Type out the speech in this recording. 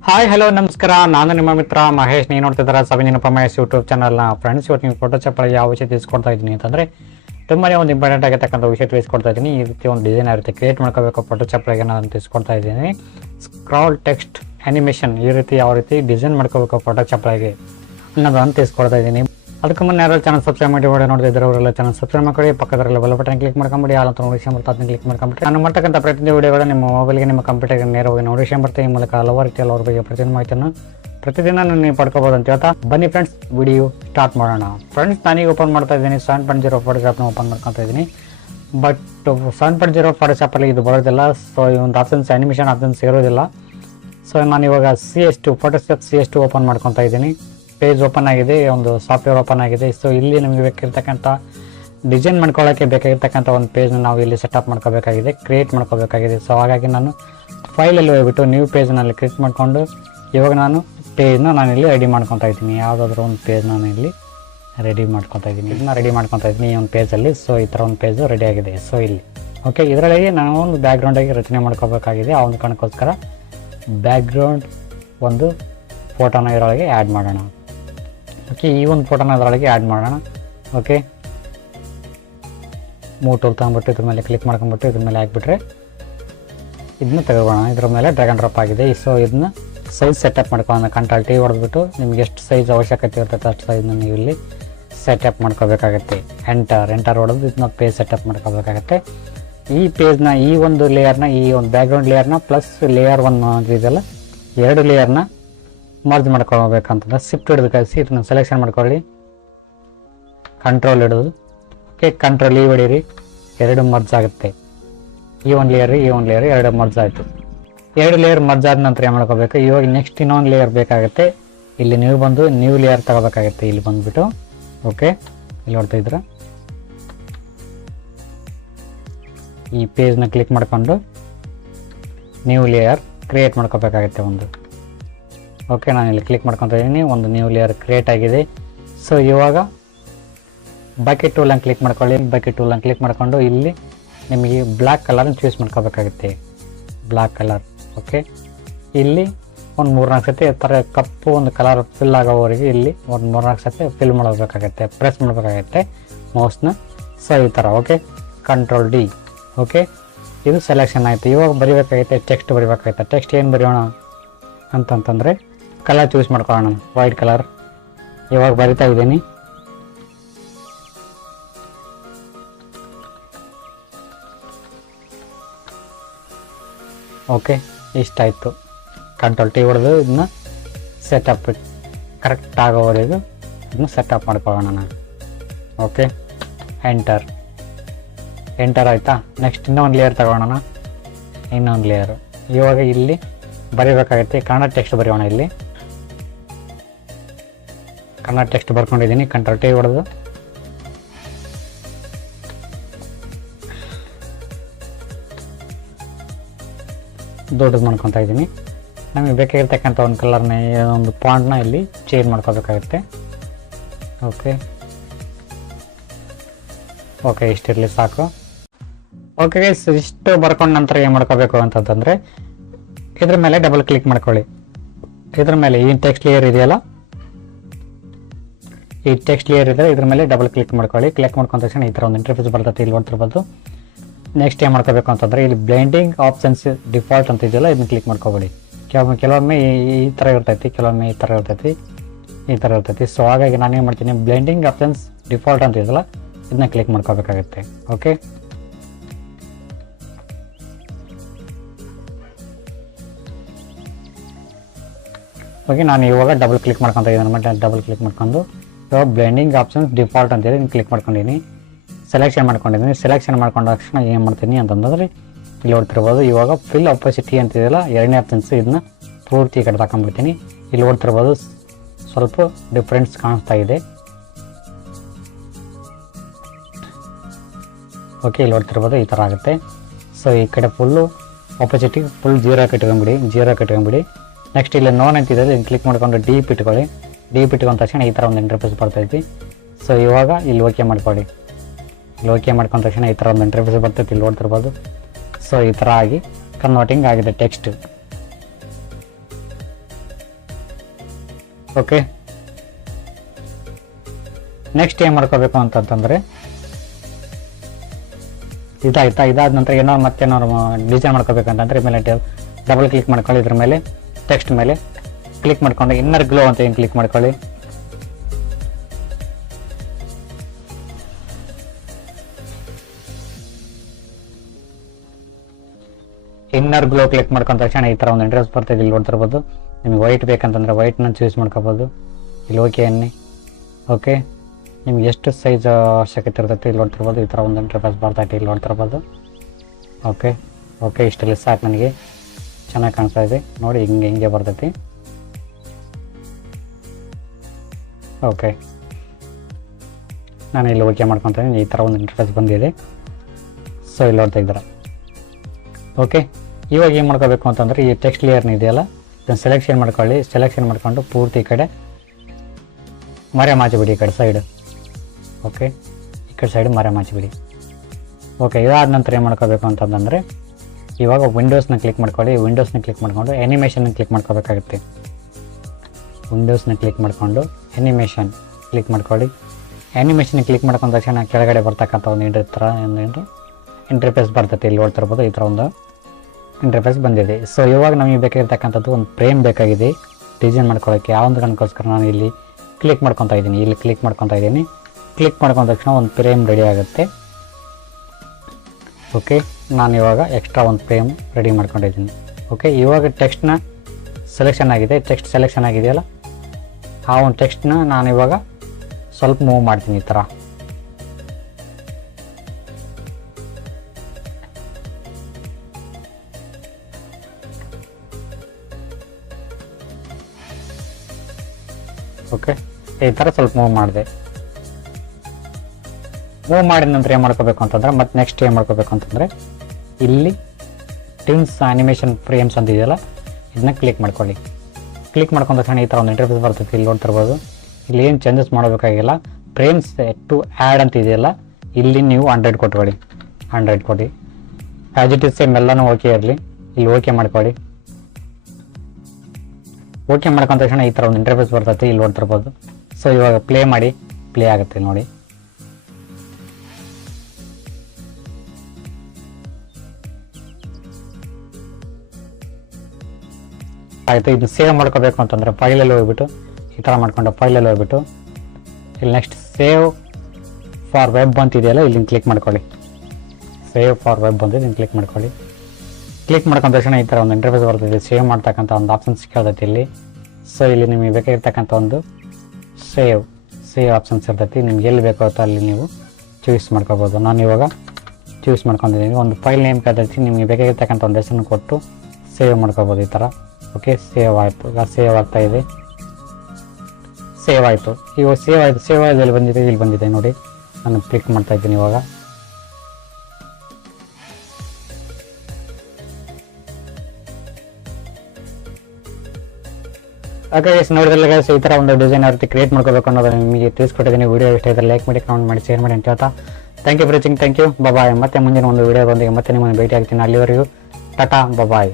Hi hello ನಮಸ್ಕಾರ. ನಾನು ನಿಮ್ಮ ಮಿತ್ರ ಮಹೇಶ್. ನೀವು ನೋಡ್ತಿದ್ದೀರಾ ಸವಿನಿನ ಮಹೇಶ್ ಯೂಟ್ಯೂಬ್ ಚಾನಲ್ನ ಫ್ರೆಂಡ್ಸ್ ಇವತ್ತು ನೀವು ಫೋಟೋ ಚಪ್ಪಲಿ ಯಾವ ವಿಷಯ ತಿಳಿಸ್ಕೊಡ್ತಾ ಇದ್ದೀನಿ ಅಂತಂದರೆ ತುಂಬಾ ಒಂದು ಇಂಪಾರ್ಟೆಂಟ್ ಆಗಿರ್ತಕ್ಕಂಥ ವಿಷಯ ತಿಳಿಸ್ಕೊಡ್ತಾ ಇದ್ದೀನಿ. ಈ ರೀತಿ ಒಂದು ಡಿಸೈನ್ ಇರುತ್ತೆ ಕ್ರಿಯೇಟ್ ಮಾಡ್ಕೋಬೇಕು ಫೋಟೋ ಚಪ್ಪಲಿಗೆ ನಾನು ತಿಳಿಸ್ಕೊಡ್ತಾ ಇದ್ದೀನಿ. ಸ್ಕ್ರಾಲ್ ಟೆಕ್ಸ್ಟ್ ಅನಿಮೇಷನ್ ಈ ರೀತಿ ಯಾವ ರೀತಿ ಡಿಸೈನ್ ಮಾಡ್ಕೋಬೇಕು ಫೋಟೋ ಚಪ್ಪಲಿಗೆ ಅನ್ನೋದನ್ನು ತಿಳಿಸ್ಕೊಡ್ತಾ ಇದ್ದೀನಿ. ಅದಕ್ಕೆ ಮುನ್ನ ಯಾರು ಚಾನಲ್ ಸಬ್ಸ್ಕ್ರೈಬ್ ಮಾಡಿ ವಿಡಿಯೋ ನೋಡಿದ್ರೆ ಅವರೆಲ್ಲ ಚಾನಲ್ ಸಬ್ಸ್ಕ್ರೈಬ್ ಮಾಡಿ ಪಕ್ಕದರಲ್ಲ ಬೆಲ್ ಬಟನ್ ಕ್ಲಿಕ್ ಮಾಡ್ಕೊಂಬಿಡಿ. ಆಲ್ ಅಂತ ನೋಟಿಫಿಕೇಶನ್ ಬರ್ತಾ ಕ್ಲಿಕ್ ಮಾಡ್ಕೊಂಡು ನಾನು ಮಾಡ್ತಕ್ಕಂಥ ಪ್ರತಿಯೊಂದು ವಿಡಿಯೋಗಳು ನಿಮ್ಮ ಮೊಬೈಲ್ಗೆ ನಿಮ್ಮ ಕಂಪ್ಯೂಟರ್ಗೆ ನೇರವಾಗಿ ನೋಟಿಫಿಕೇಶನ್ ಬರ್ತಾ ಈ ಮೂಲಕ ಹಲವಾರು ರೀತಿಯಲ್ಲಿ ಅವ್ರ ಬಗ್ಗೆ ಪ್ರತಿಯೊಂದು ಮಾಹಿತಿಯನ್ನು ಪ್ರತಿದಿನ ನೀವು ಪಡ್ಕೋಬೋದು ಅಂತ ಹೇಳ್ತಾ. ಬನ್ನಿ ಫ್ರೆಂಡ್ಸ್ ವಿಡಿಯೋ ಸ್ಟಾರ್ಟ್ ಮಾಡೋಣ. ಫ್ರೆಂಡ್ಸ್ ನಾನೀಗ ಓಪನ್ ಮಾಡ್ತಾ ಇದ್ದೀನಿ. ಸೆವೆನ್ ಪಾಯಿಂಟ್ ಜೀರೋ ಫೋಟೋಗ್ರಾಫ್ನ ಓಪನ್ ಮಾಡ್ಕೊತಾ ಇದ್ದೀನಿ. ಬಟ್ ಸೆವೆನ್ ಪಾಯಿಂಟ್ ಜೀರೋ ಫೋಟೋಶಾಪಲ್ಲಿ ಇದು ಬರೋದಿಲ್ಲ. ಸೊ ಈ ಒಂದು ಆಪ್ಷನ್ಸ್ ಅನಿಮೇಷನ್ ಆಪ್ಷನ್ಸ್ ಇರೋದಿಲ್ಲ. ಸೊ ನಾನು ಇವಾಗ C S two Photoshop C S two open ಮಾಡ್ಕೊತಾ ಇದ್ದೀನಿ. ಪೇಜ್ ಓಪನ್ ಆಗಿದೆ, ಒಂದು ಸಾಫ್ಟ್ವೇರ್ ಓಪನ್ ಆಗಿದೆ. ಸೊ ಇಲ್ಲಿ ನಮಗೆ ಬೇಕಿರ್ತಕ್ಕಂಥ ಡಿಸೈನ್ ಮಾಡ್ಕೊಳ್ಳೋಕ್ಕೆ ಬೇಕಾಗಿರ್ತಕ್ಕಂಥ ಒಂದು ಪೇಜ್ನ ನಾವು ಇಲ್ಲಿ ಸೆಟಪ್ ಮಾಡ್ಕೋಬೇಕಾಗಿದೆ ಕ್ರಿಯೇಟ್ ಮಾಡ್ಕೋಬೇಕಾಗಿದೆ. ಸೊ ಹಾಗಾಗಿ ನಾನು ಫೈಲಲ್ಲಿ ಹೋಗ್ಬಿಟ್ಟು ನ್ಯೂ ಪೇಜ್ನಲ್ಲಿ ಕ್ಲಿಕ್ ಮಾಡಿಕೊಂಡು, ಇವಾಗ ನಾನು ಪೇಜ್ನ ನಾನು ಇಲ್ಲಿ ರೆಡಿ ಮಾಡ್ಕೊತಾ ಇದ್ದೀನಿ. ಯಾವುದಾದ್ರೂ ಒಂದು ಪೇಜ್ ನಾನು ಇಲ್ಲಿ ರೆಡಿ ಮಾಡ್ಕೊತಾ ಇದ್ದೀನಿ. ಇದನ್ನ ರೆಡಿ ಮಾಡ್ಕೊತಾ ಇದ್ದೀನಿ ಈ ಒಂದು ಪೇಜಲ್ಲಿ ಸೊ ಈ ಥರ ಒಂದು ಪೇಜು ರೆಡಿ ಆಗಿದೆ. ಸೊ ಇಲ್ಲಿ. ಓಕೆ ಇದರೊಳಗೆ ನಾನು ಒಂದು ಬ್ಯಾಕ್ಗ್ರೌಂಡಾಗಿ ರಚನೆ ಮಾಡ್ಕೋಬೇಕಾಗಿದೆ. ಆ ಒಂದು ಕಾರಣಕ್ಕೋಸ್ಕರ ಬ್ಯಾಕ್ಗ್ರೌಂಡ್ ಒಂದು ಫೋಟೋನ ಇದರೊಳಗೆ ಆ್ಯಡ್ ಮಾಡೋಣ. ಓಕೆ ಈ ಒಂದು ಫೋಟೋನ ಅದರೊಳಗೆ ಆ್ಯಡ್ ಮಾಡೋಣ. ಓಕೆ ಮೂರು ಟೂಲ್ ತೊಗೊಂಬಿಟ್ಟು ಇದ್ರ ಮೇಲೆ ಕ್ಲಿಕ್ ಮಾಡ್ಕೊಂಬಿಟ್ಟು ಇದ್ರ ಮೇಲೆ ಹಾಕ್ಬಿಟ್ರೆ ಇದನ್ನ ತೆಗೋಣ ಇದ್ರ ಮೇಲೆ ಡ್ರ್ಯಾಗನ್ ಡ್ರಾಪ್ ಆಗಿದೆ. ಸೊ ಇದನ್ನ ಸೈಜ್ ಸೆಟಪ್ ಮಾಡ್ಕೊಂಡು ಕಂಟ್ರೋಲ್ ಟಿ ಹೊಡೆದ್ಬಿಟ್ಟು ನಿಮ್ಗೆ ಎಷ್ಟು ಸೈಜ್ ಅವಶ್ಯಕತೆ ಇರ್ತೈತೆ ಅಷ್ಟು ಸೈಜ್ನ ನೀವು ಇಲ್ಲಿ ಸೆಟಪ್ ಮಾಡ್ಕೋಬೇಕಾಗತ್ತೆ. ಎಂಟರ್ ಎಂಟರ್ ಹೊಡೆದು ಇದನ್ನ ಪೇಜ್ ಸೆಟಪ್ ಮಾಡ್ಕೋಬೇಕಾಗತ್ತೆ. ಈ ಪೇಜ್ನ ಈ ಒಂದು ಲೇಯರ್ನ ಈ ಒಂದು ಬ್ಯಾಕ್ಗ್ರೌಂಡ್ ಲೇಯರ್ನ ಪ್ಲಸ್ ಲೇಯರ್ ಒನ್ ಇದೆಯಲ್ಲ? ಎರಡು ಲೇಯರ್ನ ಮರ್ಜ್ ಮಾಡ್ಕೊಳ್ಬೇಕಂತಂದ್ರೆ ಸಿಫ್ಟ್ ಹಿಡಿದು ಕಳಿಸಿ ಇದನ್ನ ಸೆಲೆಕ್ಷನ್ ಮಾಡ್ಕೊಳ್ಳಿ. ಕಂಟ್ರೋಲ್ ಹಿಡಿದು. ಓಕೆ ಕಂಟ್ರೋಲ್ ಈ ಹೊಡೀರಿ ಎರಡು ಮರ್ಜ್ ಆಗುತ್ತೆ. ಈ ಒಂದು ಲೇಯರ್ ಈ ಒಂದು ಲೇಯರ್ ಎರಡು ಮರ್ಜ್ ಆಯಿತು. ಎರಡು ಲೇಯರ್ ಮರ್ಜ್ ಆದ ನಂತರ ಏನು ಮಾಡ್ಕೋಬೇಕು? ಇವಾಗ ನೆಕ್ಸ್ಟ್ ಇನ್ನೊಂದು ಲೇಯರ್ ಬೇಕಾಗುತ್ತೆ. ಇಲ್ಲಿ ನೀವು ಬಂದು ನ್ಯೂ ಲೇಯರ್ ತಗೋಬೇಕಾಗುತ್ತೆ. ಇಲ್ಲಿ ಬಂದುಬಿಟ್ಟು. ಓಕೆ ಇಲ್ಲಿ ನೋಡ್ತಾ ಇದ್ರ ಈ ಪೇಜ್ನ ಕ್ಲಿಕ್ ಮಾಡಿಕೊಂಡು ನ್ಯೂ ಲೇಯರ್ ಕ್ರಿಯೇಟ್ ಮಾಡ್ಕೋಬೇಕಾಗುತ್ತೆ ಒಂದು. ಓಕೆ, ನಾನು ಇಲ್ಲಿ ಕ್ಲಿಕ್ ಮಾಡ್ಕೊತಾ ಇದ್ದೀನಿ ಒಂದು ನ್ಯೂ ಲೇಯರ್ ಕ್ರಿಯೇಟ್ ಆಗಿದೆ. ಸೊ ಇವಾಗ ಬಕೆಟ್ ಟೂಲನ್ನು ಕ್ಲಿಕ್ ಮಾಡ್ಕೊಳ್ಳಿ. ಬಕೆಟ್ ಟೂಲನ್ನು ಕ್ಲಿಕ್ ಮಾಡಿಕೊಂಡು ಇಲ್ಲಿ ನಿಮಗೆ ಬ್ಲ್ಯಾಕ್ ಕಲರ್ನ ಚೂಸ್ ಮಾಡ್ಕೋಬೇಕಾಗುತ್ತೆ. ಬ್ಲ್ಯಾಕ್ ಕಲರ್ ಓಕೆ ಇಲ್ಲಿ ಒಂದು ಮೂರ್ನಾಲ್ಕು ಸತಿ ಈ ಥರ ಕಪ್ಪು ಒಂದು ಕಲರ್ ಫಿಲ್ ಆಗೋವರೆಗೆ ಇಲ್ಲಿ ಒಂದು ಮೂರ್ನಾಲ್ಕು ಸತಿ ಫಿಲ್ ಮಾಡಬೇಕಾಗತ್ತೆ. ಪ್ರೆಸ್ ಮಾಡಬೇಕಾಗತ್ತೆ ಮೌಸ್ನ ಸೊ ಈ ಥರ ಓಕೆ ಕಂಟ್ರೋಲ್ ಡಿ ಓಕೆ ಇದು ಸೆಲೆಕ್ಷನ್ ಆಯಿತು. ಇವಾಗ ಬರಿಬೇಕಾಗೈತೆ ಟೆಕ್ಸ್ಟ್ ಬರಿಬೇಕಾಗುತ್ತೆ. ಟೆಕ್ಸ್ಟ್ ಏನು ಬರೆಯೋಣ? ಅಂತಂತಂದರೆ ಕಲರ್ ಚೂಸ್ ಮಾಡ್ಕೊಳ್ಳೋಣ ವೈಟ್ ಕಲರ್ ಇವಾಗ ಬರಿತಾ ಇದ್ದೀನಿ. ಓಕೆ ಇಷ್ಟಾಯಿತು ಕಂಟ್ರೋಲ್ ಟಿ ಹೊಡೆದು ಇದನ್ನ ಸೆಟಪ್ ಕರೆಕ್ಟ್ ಆಗೋವರೆಗೂ ಇದನ್ನ ಸೆಟಪ್ ಮಾಡ್ಕೊಳ್ಳೋಣ ಓಕೆ ಎಂಟರ್ ಎಂಟರ್ ಆಯಿತಾ? ನೆಕ್ಸ್ಟ್ ಇನ್ನೊಂದು ಲೇಯರ್ ತಗೊಳ್ಳೋಣ. ಇನ್ನೊಂದು ಲೇಯರು ಇವಾಗ ಇಲ್ಲಿ ಬರೀಬೇಕಾಗತ್ತೆ, ಕನ್ನಡ ಟೆಕ್ಸ್ಟ್ ಬರೆಯೋಣ ಇಲ್ಲಿ. ಕನ್ನಡ ಟೆಕ್ಸ್ಟ್ ಬರ್ಕೊಂಡಿದ್ದೀನಿ ಕಂಟ್ರೋಲ್ ಟಿ ಹೊಡೆದು. ದೊಡ್ಡದು ಮಾಡ್ಕೊತಾ ಇದ್ದೀನಿ ನಮಗೆ ಬೇಕಾಗಿರ್ತಕ್ಕಂಥ ಒಂದು ಕಲರ್ನ ಒಂದು ಪಾಯಿಂಟ್ನ ಇಲ್ಲಿ ಚೇಂಜ್ ಮಾಡ್ಕೋಬೇಕಾಗುತ್ತೆ. ಓಕೆ ಓಕೆ ಇಷ್ಟಿರಲಿ ಸಾಕು. ಓಕೆ ಗೈಸ್ ಇಷ್ಟು ಬರ್ಕೊಂಡ ನಂತರ ಏನು ಮಾಡ್ಕೋಬೇಕು ಅಂತಂತಂದರೆ, ಇದ್ರ ಮೇಲೆ ಡಬಲ್ ಕ್ಲಿಕ್ ಮಾಡ್ಕೊಳ್ಳಿ. ಇದ್ರ ಮೇಲೆ ಈ ಟೆಕ್ಸ್ಟ್ ಲೇಯರ್ ಇದೆಯಲ್ಲ? ಈ ಟೆಕ್ಸ್ಟ್ ಲೇಯರ್ ಇದೆ ಇದ್ರ ಮೇಲೆ ಡಬಲ್ ಕ್ಲಿಕ್ ಮಾಡ್ಕೊಳ್ಳಿ. ಕ್ಲಿಕ್ ಮಾಡ್ಕೊಂಡ ತಕ್ಷಣ ಈ ಥರ ಒಂದು ಇಂಟರ್ಫೇಸ್ ಬರ್ತೈತೆ, ಇಲ್ಲಿ ನೋಡ್ತಿರ್ಬೋದು ನೆಕ್ಸ್ಟ್ ಏನು ಮಾಡ್ಕೋಬೇಕು ಅಂತಂದರೆ ಇಲ್ಲಿ ಬ್ಲೆಂಡಿಂಗ್ ಆಪ್ಷನ್ಸ್ ಡಿಫಾಲ್ಟ್ ಅಂತ ಇದೆಯಲ್ಲ, ಇದನ್ನ ಕ್ಲಿಕ್ ಮಾಡ್ಕೋಬೇಡಿ. ಕೆಲವೊಮ್ಮೆ ಕೆಲವೊಮ್ಮೆ ಈ- ಥರ ಇರ್ತೈತಿ, ಕೆಲವೊಮ್ಮೆ ಈ ಥರ ಇರ್ತೈತಿ, ಈ ಥರ ಇರ್ತೈತಿ. ಸೊ ಹಾಗಾಗಿ ನಾನು ಏನು ಮಾಡ್ತೀನಿ ಬ್ಲೆಂಡಿಂಗ್ ಆಪ್ಷನ್ಸ್ ಡಿಫಾಲ್ಟ್ ಅಂತ ಇದೆಯಲ್ಲ, ಇದನ್ನ ಕ್ಲಿಕ್ ಮಾಡ್ಕೋಬೇಕಾಗುತ್ತೆ. ಓಕೆ ಓಕೆ ನಾನು ಇವಾಗ ಡಬಲ್ ಕ್ಲಿಕ್ ಮಾಡ್ಕೊತಾ ಇದ್ದೀನಿ ಡಬಲ್ ಕ್ಲಿಕ್ ಮಾಡ್ಕೊಂಡು ಇವಾಗ ಬ್ಲೆಂಡಿಂಗ್ ಆಪ್ಷನ್ಸ್ ಡಿಫಾಲ್ಟ್ ಅಂತೇಳಿ ಕ್ಲಿಕ್ ಮಾಡ್ಕೊಂಡಿನಿ ಸೆಲೆಕ್ಷನ್ ಮಾಡ್ಕೊಂಡಿದ್ದೀನಿ ಸೆಲೆಕ್ಷನ್ ಮಾಡ್ಕೊಂಡ ತಕ್ಷಣ ಏನು ಮಾಡ್ತೀನಿ ಅಂತಂದರೆ ಇಲ್ಲಿ ನೋಡ್ತಿರ್ಬೋದು ಇವಾಗ ಫಿಲ್ ಅಪೋಸಿಟಿ ಅಂತಿದೆಯಲ್ಲ, ಎರಡನೇ ಆಪ್ಷನ್ಸ್ ಇದನ್ನ ಪೂರ್ತಿ ಕಡೆ ತಗೊಂಡ್ಬಿಡ್ತೀನಿ ಇಲ್ಲಿ ನೋಡ್ತಿರ್ಬೋದು ಸ್ವಲ್ಪ ಡಿಫ್ರೆನ್ಸ್ ಕಾಣಿಸ್ತಾ ಇದೆ. ಓಕೆ ಇಲ್ಲಿ ನೋಡ್ತಿರ್ಬೋದು ಈ ಥರ ಆಗುತ್ತೆ. ಸೊ ಈ ಕಡೆ ಫುಲ್ಲು ಅಪೋಸಿಟಿಗೆ ಫುಲ್ ಜೀರೋ ಕಟ್ಕೊಂಬಿಡಿ ಜೀರೋ ಕಟ್ಕೊಂಬಿಡಿ ನೆಕ್ಸ್ಟ್ ಇಲ್ಲಿ ನೋನ್ ಅಂತಿದೆ ಇಲ್ಲಿ ಕ್ಲಿಕ್ ಮಾಡ್ಕೊಂಡು ಡೀಪ್ ಇಟ್ಕೊಳ್ಳಿ. ಡೀಪ್ ಇಟ್ಕೊಂಡ ತಕ್ಷಣ ಈ ಥರ ಒಂದು ಇಂಟರ್ಫೇಸ್ ಬರ್ತೈತಿ. ಸೊ ಇವಾಗ ಇಲ್ಲಿ ಓಕೆ ಮಾಡ್ಕೊಳ್ಳಿ. ಇಲ್ಲಿ ಓಕೆ ಮಾಡ್ಕೊಂಡ ತಕ್ಷಣ ಈ ಥರ ಒಂದು ಇಂಟರ್ಫೇಸ್ ಬರ್ತೈತಿ, ಇಲ್ಲಿ ನೋಡ್ತಿರ್ಬೋದು. ಸೊ ಈ ಥರ ಆಗಿ ಕನ್ವರ್ಟಿಂಗ್ ಆಗಿದೆ ಟೆಕ್ಸ್ಟ್ ಓಕೆ ನೆಕ್ಸ್ಟ್ ಏನು ಮಾಡ್ಕೋಬೇಕು ಅಂತಂತಂದರೆ ಇದಾಯ್ತಾ ಇದಾದ ನಂತರ ಏನೋ ಮತ್ತೇನಾದ್ರು ಡಿಸೈನ್ ಮಾಡ್ಕೋಬೇಕಂತಂದ್ರೆ ಮೇಲೆ ಡಬಲ್ ಕ್ಲಿಕ್ ಮಾಡ್ಕೊಳ್ಳಿ, ಇದ್ರ ಮೇಲೆ ಟೆಕ್ಸ್ಟ್ ಮೇಲೆ. ಕ್ಲಿಕ್ ಮಾಡ್ಕೊಂಡು. ಇನ್ನರ್ ಗ್ಲೋ ಅಂತ ಏನು ಕ್ಲಿಕ್ ಮಾಡ್ಕೊಳ್ಳಿ? ಇನ್ನರ್ ಗ್ಲೋ ಕ್ಲಿಕ್ ಮಾಡ್ಕೊಂಡ ತಕ್ಷಣ ಈ ಥರ ಒಂದು ಇಂಟ್ರೆಸ್ಟ್ ಬರ್ತದೆ. ಇಲ್ಲಿ ನೋಡ್ತಿರ್ಬೋದು ನಿಮಗೆ ವೈಟ್ ಬೇಕಂತಂದರೆ ವೈಟ್ನ ಚೂಸ್ ಮಾಡ್ಕೋಬೋದು. ಇಲ್ಲಿ ಓಕೆ ಅನ್ನಿ. ಓಕೆ ನಿಮ್ಗೆ ಎಷ್ಟು ಸೈಜ್ ಅವಶ್ಯಕತೆ ಇರ್ತೈತೆ ಇಲ್ಲಿ ನೋಡ್ತಿರ್ಬೋದು ಈ ಥರ ಒಂದು ಇಂಟ್ರೆಸ್ ಬರ್ತೈತೆ ಇಲ್ಲಿ ನೋಡ್ತಿರ್ಬೋದು ಓಕೆ ಓಕೆ ಇಷ್ಟಲ್ಲಿ ಸಾಕು ನನಗೆ. ಚೆನ್ನಾಗಿ ಕಾಣಿಸ್ತಾ ಇದೆ. ನೋಡಿ, ಹಿಂಗೆ ಹಿಂಗೆ ಬರ್ತೈತಿ. ಓಕೆ. ನಾನು ಇಲ್ಲಿ ಓಕೆ ಮಾಡ್ಕೊತೀನಿ. ಈ ಥರ ಒಂದು ಇಂಟರ್ಫೇಸ್ ಬಂದಿದೆ. ಸೊ ಇಲ್ಲಿ ನೋಡ್ತಾ ಇದ್ದಾರೆ. ಓಕೆ ಇವಾಗ ಏನು ಮಾಡ್ಕೋಬೇಕು ಅಂತಂದರೆ, ಈ ಟೆಕ್ಸ್ಟ್ ಲೇಯರ್ನ ಇದೆಯಲ್ಲ, ಇದನ್ನು ಸೆಲೆಕ್ಷನ್ ಮಾಡ್ಕೊಳ್ಳಿ. ಸೆಲೆಕ್ಷನ್ ಮಾಡ್ಕೊಂಡು ಪೂರ್ತಿ ಈ ಕಡೆ ಮರೆ ಮಾಚಿಬಿಡಿ ಈ ಕಡೆ ಸೈಡ್ ಓಕೆ ಈ ಕಡೆ ಸೈಡ್ ಮರೆ ಮಾಚಿಬಿಡಿ. ಓಕೆ ಇದಾದ ನಂತರ ಏನು ಮಾಡ್ಕೋಬೇಕು ಅಂತಂದರೆ, ಇವಾಗ ವಿಂಡೋಸ್ನ ಕ್ಲಿಕ್ ಮಾಡ್ಕೊಳ್ಳಿ. ವಿಂಡೋಸ್ನ ಕ್ಲಿಕ್ ಮಾಡ್ಕೊಂಡು ಆ್ಯನಿಮೇಷನ್ನ ಕ್ಲಿಕ್ ಮಾಡ್ಕೋಬೇಕಾಗುತ್ತೆ. ವಿಂಡೋಸ್ನ ಕ್ಲಿಕ್ ಮಾಡಿಕೊಂಡು ಆ್ಯನಿಮೇಷನ್ ಕ್ಲಿಕ್ ಮಾಡ್ಕೊಳ್ಳಿ. ಆ್ಯನಿಮೇಷನ್ ಕ್ಲಿಕ್ ಮಾಡ್ಕೊಂಡ ತಕ್ಷಣ ಕೆಳಗಡೆ ಬರ್ತಕ್ಕಂಥ ಒಂದು ಇಂಟ್ರ ಥರ ಒಂದು ಇಂಟರ್ಫೇಸ್ ಬರ್ತೈತೆ ಇಲ್ಲಿ ನೋಡ್ತಿರ್ಬೋದು ಈ ಥರ ಒಂದು ಇಂಟರ್ಫೇಸ್ ಬಂದಿದೆ. ಸೊ ಇವಾಗ ನಮಗೆ ಬೇಕಾಗಿರ್ತಕ್ಕಂಥದ್ದು ಒಂದು ಫ್ರೇಮ್ ಬೇಕಾಗಿದೆ. ಡಿಸೈನ್ ಮಾಡ್ಕೊಳ್ಳೋಕ್ಕೆ ಆ ಒಂದು ಕಾರಣಕ್ಕೋಸ್ಕರ ನಾನು ಇಲ್ಲಿ ಕ್ಲಿಕ್ ಮಾಡ್ಕೊತಾ ಇದ್ದೀನಿ. ಇಲ್ಲಿ ಕ್ಲಿಕ್ ಮಾಡ್ಕೊತಾ ಇದ್ದೀನಿ. ಕ್ಲಿಕ್ ಮಾಡ್ಕೊಂಡ ತಕ್ಷಣ ಒಂದು ಫ್ರೇಮ್ ರೆಡಿ ಆಗುತ್ತೆ. ಓಕೆ ನಾನು ಇವಾಗ ಎಕ್ಸ್ಟ್ರಾ ಒಂದು ಫ್ರೇಮ್ ರೆಡಿ ಮಾಡ್ಕೊಂಡಿದ್ದೀನಿ. ಓಕೆ ಇವಾಗ ಟೆಕ್ಸ್ಟ್ನ ಸೆಲೆಕ್ಷನ್ ಆಗಿದೆ. ಟೆಕ್ಸ್ಟ್ ಸೆಲೆಕ್ಷನ್ ಆಗಿದೆಯಲ್ಲ? ಆ ಒಂದು ಟೆಕ್ಸ್ಟ್ನ ನಾನು ಇವಾಗ ಸ್ವಲ್ಪ ಮೂವ್ ಮಾಡ್ತೀನಿ ಈ ಥರ ಓಕೆ ಈ ಥರ ಸ್ವಲ್ಪ ಮೂವ್ ಮಾಡಿದೆ. ಮೂವ್ ಮಾಡಿದ ನಂತರ ಏನು ಮಾಡ್ಕೋಬೇಕು ಅಂತಂದ್ರೆ, ಮತ್ತೆ ನೆಕ್ಸ್ಟ್ ಏನು ಮಾಡ್ಕೋಬೇಕು ಅಂತಂದರೆ, ಇಲ್ಲಿ ಟಿಮ್ಸ್ ಆ್ಯನಿಮೇಷನ್ ಫ್ರೇಮ್ಸ್ ಅಂತ ಇದೆಯಲ್ಲ, ಇದನ್ನ ಕ್ಲಿಕ್ ಮಾಡ್ಕೊಳ್ಳಿ. ಕ್ಲಿಕ್ ಮಾಡ್ಕೊಂಡ ತಕ್ಷಣ ಈ ಥರ ಒಂದು ಇಂಟರ್ಫೇಸ್ ಬರ್ತೈತಿ, ಇಲ್ಲಿ ನೋಡ್ತಿರ್ಬೋದು ಇಲ್ಲಿ ಏನು ಚೇಂಜಸ್ ಮಾಡಬೇಕಾಗಿಲ್ಲ. ಫ್ರೇಮ್ಸ್ ಟು ಆ್ಯಡ್ ಅಂತ ಇದೆಯಲ್ಲ, ಇಲ್ಲಿ ನೀವು ಹಂಡ್ರೆಡ್ ಕೊಟ್ಕೊಳ್ಳಿ ಹಂಡ್ರೆಡ್ ಕೊಡಿ. ಇಸ್ ಸೇಮ್ ಎಲ್ಲನೂ ಓಕೆ ಇರಲಿ. ಇಲ್ಲಿ ಓಕೆ ಮಾಡ್ಕೊಳ್ಳಿ ಓಕೆ ಮಾಡ್ಕೊಂಡ ತಕ್ಷಣ ಈ ಥರ ಒಂದು ಇಂಟರ್ಫೇಸ್ ಬರ್ತೈತಿ, ಇಲ್ಲಿ ನೋಡ್ತಿರ್ಬೋದು ಸೊ ಇವಾಗ ಪ್ಲೇ ಮಾಡಿ. ಪ್ಲೇ ಆಗುತ್ತೆ ನೋಡಿ. ಆಯಿತು ಇದನ್ನ ಸೇವ್ ಮಾಡ್ಕೋಬೇಕು ಅಂತಂದರೆ ಫೈಲಲ್ಲಿ ಹೋಗ್ಬಿಟ್ಟು, ಈ ಥರ ಮಾಡ್ಕೊಂಡು ಫೈಲಲ್ಲಿ ಹೋಗ್ಬಿಟ್ಟು, ಇಲ್ಲಿ ನೆಕ್ಸ್ಟ್ ಸೇವ್ ಫಾರ್ ವೆಬ್ ಅಂತಿದೆಯಲ್ಲ ಇಲ್ಲಿ ಕ್ಲಿಕ್ ಮಾಡ್ಕೊಳ್ಳಿ. ಸೇವ್ ಫಾರ್ ವೆಬ್ ಅಂತ ಇದನ್ನು ಕ್ಲಿಕ್ ಮಾಡ್ಕೊಳ್ಳಿ. ಕ್ಲಿಕ್ ಮಾಡ್ಕೊಂಡ ತಕ್ಷಣ ಈ ಥರ ಒಂದು ಇಂಟರ್ಫೇಸ್ ಬರ್ತದೆ ಸೇವ್ ಮಾಡ್ತಕ್ಕಂಥ ಒಂದು ಆಪ್ಷನ್ ಕೇಳ್ತೈತಿ ಇಲ್ಲಿ. ಸೊ ಇಲ್ಲಿ ನಿಮಗೆ ಬೇಕಾಗಿರ್ತಕ್ಕಂಥ ಒಂದು ಸೇವ್ ಸೇವ್ ಆಪ್ಷನ್ಸ್ ಇರ್ತೈತಿ. ನಿಮ್ಗೆ ಎಲ್ಲಿ ಬೇಕೋ ಅಲ್ಲಿ ನೀವು ಚೂಸ್ ಮಾಡ್ಕೋಬೋದು. ನಾನು ಇವಾಗ ಚೂಸ್ ಮಾಡ್ಕೊಂಡಿದ್ದೀನಿ. ಒಂದು ಫೈಲ್ ನೇಮ್ ಕೇಳ್ತೈತಿ. ನಿಮಗೆ ಬೇಕಾಗಿರ್ತಕ್ಕಂಥ ಒಂದು ಹೆಸರನ್ನು ಕೊಟ್ಟು ಸೇವ್ ಮಾಡ್ಕೋಬೋದು ಈ ಥರ. ಓಕೆ ಸೇವ್ ಆಯಿತು. ಈಗ ಸೇವ್ ಆಗ್ತಾ ಇದೆ. ಸೇವ್ ಆಯಿತು. ಈಗ ಸೇವ್ ಆಯಿತು. ಸೇವ್ ಆಯ್ತು. ಇಲ್ಲಿ ಬಂದಿದೆ? ಇಲ್ಲಿ ಬಂದಿದೆ ನೋಡಿ. ನಾನು ಕ್ಲಿಕ್ ಮಾಡ್ತಾ ಇದ್ದೀನಿ ಇವಾಗ. ಹಾಗೆ ನೋಡಿದ್ರಲ್ಲ ಗೈಸ್ ಈ ಥರ ಒಂದು ಡಿಸೈನ್ ಯಾವ ರೀತಿ ಕ್ರಿಯೇಟ್ ಮಾಡ್ಕೋಬೇಕು ಅನ್ನೋದು ನಿಮಗೆ ತಿಳಿಸ್ಕೊಟ್ಟಿದ್ದೀನಿ. ವಿಡಿಯೋ ಇಷ್ಟ ಇದ್ದರೆ ಲೈಕ್ ಮಾಡಿ ಕಮೆಂಟ್ ಮಾಡಿ ಶೇರ್ ಮಾಡಿ ಅಂತ ಹೇಳ್ತಾ. Thank you for watching thank you bye ಮತ್ತೆ ಮುಂದಿನ ಒಂದು ವಿಡಿಯೋದೊಂದಿಗೆ ಮತ್ತೆ ನಿಮ್ಮನ್ನು ಭೇಟಿ ಆಗ್ತೀನಿ ಅಲ್ಲಿವರೆಗೂ ಟಾಟಾ ಬಾಯ್